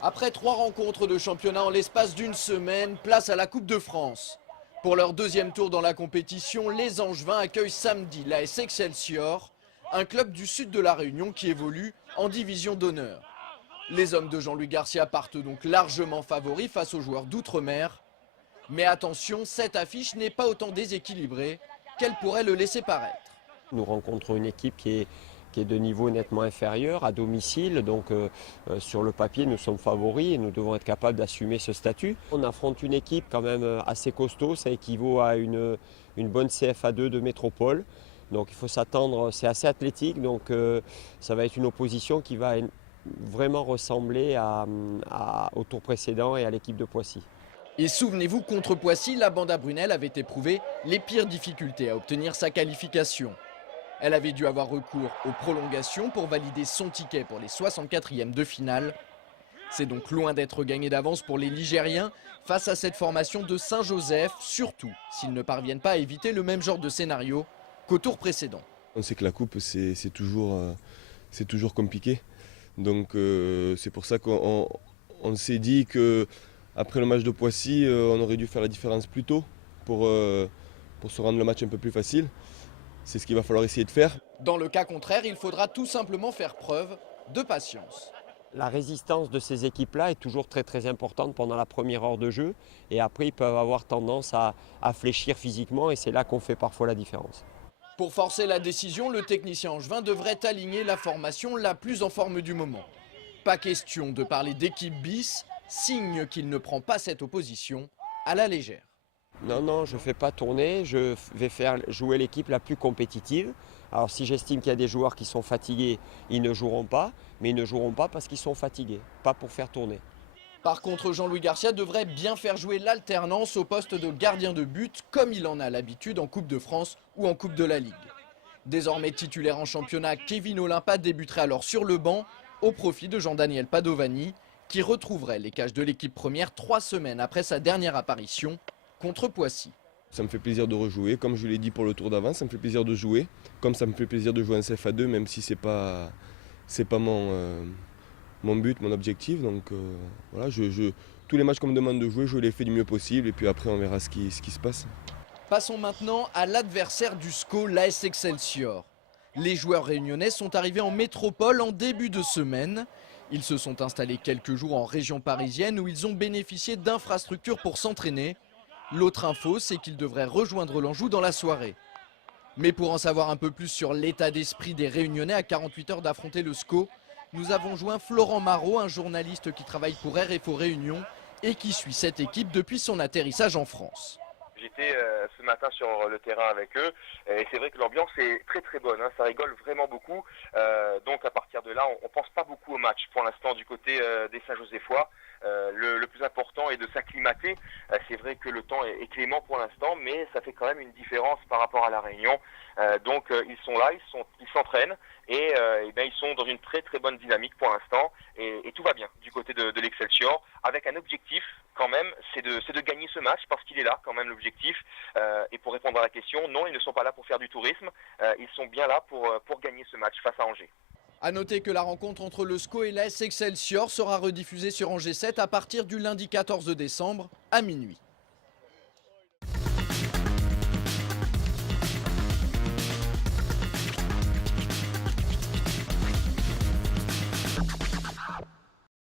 Après 3 rencontres de championnat en l'espace d'une semaine, place à la Coupe de France. Pour leur deuxième tour dans la compétition, les Angevins accueillent samedi l'AS Excelsior, un club du sud de la Réunion qui évolue en division d'honneur. Les hommes de Jean-Louis Garcia partent donc largement favoris face aux joueurs d'outre-mer. Mais attention, cette affiche n'est pas autant déséquilibrée qu'elle pourrait le laisser paraître. Nous rencontrons une équipe qui est de niveau nettement inférieur, à domicile, donc sur le papier nous sommes favoris et nous devons être capables d'assumer ce statut. On affronte une équipe quand même assez costaud, ça équivaut à une bonne CFA2 de métropole. Donc il faut s'attendre, c'est assez athlétique, donc ça va être une opposition qui va vraiment ressembler au tour précédent et à l'équipe de Poissy. Et souvenez-vous, contre Poissy, la bande à Brunel avait éprouvé les pires difficultés à obtenir sa qualification. Elle avait dû avoir recours aux prolongations pour valider son ticket pour les 64e de finale. C'est donc loin d'être gagné d'avance pour les Ligériens face à cette formation de Saint-Joseph, surtout s'ils ne parviennent pas à éviter le même genre de scénario qu'au tour précédent. On sait que la coupe, c'est toujours compliqué. Donc c'est pour ça qu'on s'est dit qu'après le match de Poissy, on aurait dû faire la différence plus tôt pour se rendre le match un peu plus facile. C'est ce qu'il va falloir essayer de faire. Dans le cas contraire, il faudra tout simplement faire preuve de patience. La résistance de ces équipes-là est toujours très importante pendant la première heure de jeu. Et après, ils peuvent avoir tendance à fléchir physiquement et c'est là qu'on fait parfois la différence. Pour forcer la décision, le technicien angevin devrait aligner la formation la plus en forme du moment. Pas question de parler d'équipe bis, signe qu'il ne prend pas cette opposition à la légère. Non, je ne fais pas tourner, je vais faire jouer l'équipe la plus compétitive. Alors si j'estime qu'il y a des joueurs qui sont fatigués, ils ne joueront pas, mais ils ne joueront pas parce qu'ils sont fatigués, pas pour faire tourner. Par contre, Jean-Louis Garcia devrait bien faire jouer l'alternance au poste de gardien de but, comme il en a l'habitude en Coupe de France ou en Coupe de la Ligue. Désormais titulaire en championnat, Kevin Olympa débuterait alors sur le banc, au profit de Jean-Daniel Padovani, qui retrouverait les cages de l'équipe première 3 semaines après sa dernière apparition contre Poissy. Ça me fait plaisir de rejouer, comme je l'ai dit pour le tour d'avant, ça me fait plaisir de jouer, comme ça me fait plaisir de jouer en CFA2, même si c'est pas mon but, mon objectif. Donc voilà, tous les matchs qu'on me demande de jouer, je les fais du mieux possible et puis après on verra ce qui se passe. Passons maintenant à l'adversaire du SCO, l'AS Excelsior. Les joueurs réunionnais sont arrivés en métropole en début de semaine. Ils se sont installés quelques jours en région parisienne où ils ont bénéficié d'infrastructures pour s'entraîner. L'autre info, c'est qu'ils devraient rejoindre l'Anjou dans la soirée. Mais pour en savoir un peu plus sur l'état d'esprit des Réunionnais à 48 heures d'affronter le SCO, nous avons joint Florent Marot, un journaliste qui travaille pour RFO Réunion et qui suit cette équipe depuis son atterrissage en France. J'étais ce matin sur le terrain avec eux et c'est vrai que l'ambiance est très bonne, hein, ça rigole vraiment beaucoup. Donc à partir de là, on ne pense pas beaucoup au match pour l'instant du côté des Saint-Joséphois. Le plus important est de s'acclimater. C'est vrai que le temps est clément pour l'instant, mais ça fait quand même une différence par rapport à la Réunion. Donc ils sont là, ils s'entraînent et ils sont dans une très bonne dynamique pour l'instant et tout va bien du côté de l'Excelsior avec un objectif quand même, c'est de gagner ce match parce qu'il est là quand même l'objectif. Et pour répondre à la question, non, ils ne sont pas là pour faire du tourisme, ils sont bien là pour gagner ce match face à Angers. A noter que la rencontre entre le SCO et l'AS Excelsior sera rediffusée sur Angers 7 à partir du lundi 14 décembre à minuit.